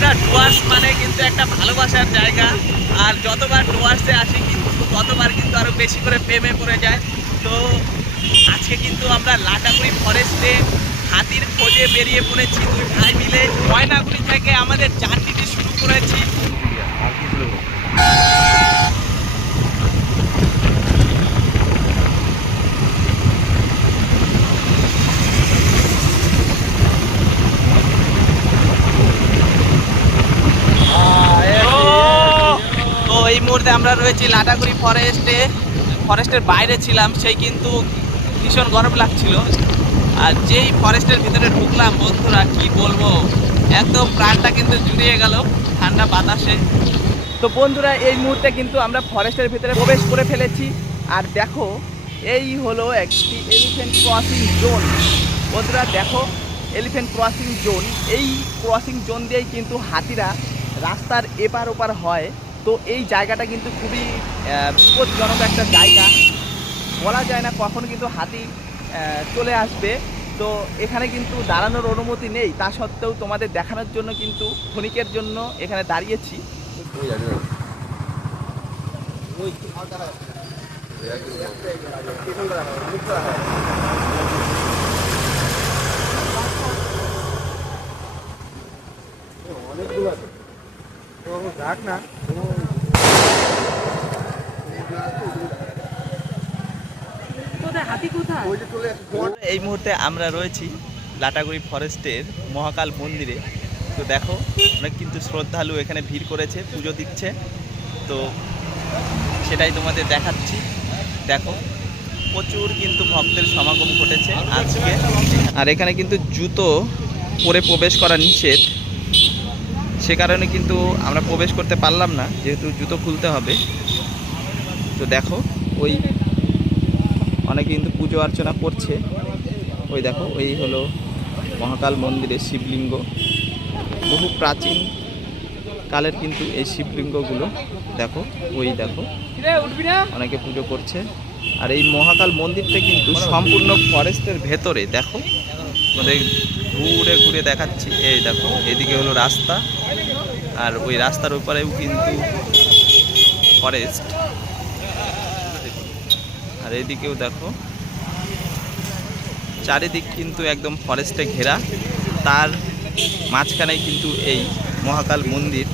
বন্ধুরা ডুয়ার্স মানে কিন্তু একটা ভালোবাসার জায়গা। আর যতবার ডুয়ার্সে আসি কিন্তু ততবার কিন্তু আরও বেশি করে প্রেমে পড়ে যায়। তো আজকে কিন্তু আমরা লাটাগুড়ি ফরেস্টে হাতির খোঁজে বেরিয়ে পড়েছি। দুই ভাই মিলে ময়নাগুড়ি থেকে আমাদের জার্নিটি শুরু করেছি তো এই মুহূর্তে আমরা রয়েছি লাটাগুড়ি ফরেস্টে ফরেস্টের বাইরে ছিলাম, সেই কিন্তু ভীষণ গরম লাগছিল। আর যেই ফরেস্টের ভিতরে ঢুকলাম, বন্ধুরা, কি বলব? একদম প্রাণটা কিন্তু জুড়িয়ে গেল, ঠান্ডা বাতাসে। তো বন্ধুরা, এই মুহূর্তে কিন্তু আমরা ফরেস্টের ভিতরে প্রবেশ করে ফেলেছি। আর দেখো, এই হলো একটি এলিফেন্ট ক্রসিং জোন বন্ধুরা, দেখো এলিফেন্ট ক্রসিং জোন এই ক্রসিং জোন দিয়েই কিন্তু হাতিরা রাস্তার এপার ওপার হয়। তো এই জায়গাটা কিন্তু খুবই বিপজ্জনক একটা জায়গা। বলা যায় না কখন কিন্তু হাতি চলে আসবে। তো এখানে কিন্তু দাঁড়ানোর অনুমতি নেই। তা সত্ত্বেও তোমাদের দেখানোর জন্য কিন্তু ক্ষণিকের জন্য এখানে দাঁড়িয়েছি। কোথায় হাতি কোথায় এই মুহূর্তে আমরা রয়েছি লাটাগুড়ি ফরেস্টের মহাকাল মন্দিরে। তো দেখো, অনেক কিন্তু শ্রদ্ধালু এখানে ভিড় করেছে, পুজো দিচ্ছে। তো সেটাই তোমাদের দেখাচ্ছি। দেখো, প্রচুর কিন্তু ভক্তের সমাগম ঘটেছে আজকে। আর এখানে কিন্তু জুতো পরে প্রবেশ করা নিষেধ। সে কারণে কিন্তু আমরা প্রবেশ করতে পারলাম না, যেহেতু জুতো খুলতে হবে। তো দেখো, ওই অনেকে কিন্তু পুজো অর্চনা করছে। ওই দেখো, ওই হলো মহাকাল মন্দিরের শিবলিঙ্গ। বহু প্রাচীন কালের কিন্তু এই শিবলিঙ্গগুলো, দেখো, ওই দেখো, অনেকে পুজো করছে। আর এই মহাকাল মন্দিরটা কিন্তু সম্পূর্ণ ফরেস্টের ভেতরে, দেখো, তোমাদের ঘুরে ঘুরে দেখাচ্ছি। এই দেখো, এদিকে হলো রাস্তা, আর ওই রাস্তার উপরেও কিন্তু ফরেস্ট আর এদিকেও দেখো চারিদিক কিন্তু একদম ফরেস্টে ঘেরা। তার মাঝখানে কিন্তু এই মহাকাল মন্দির।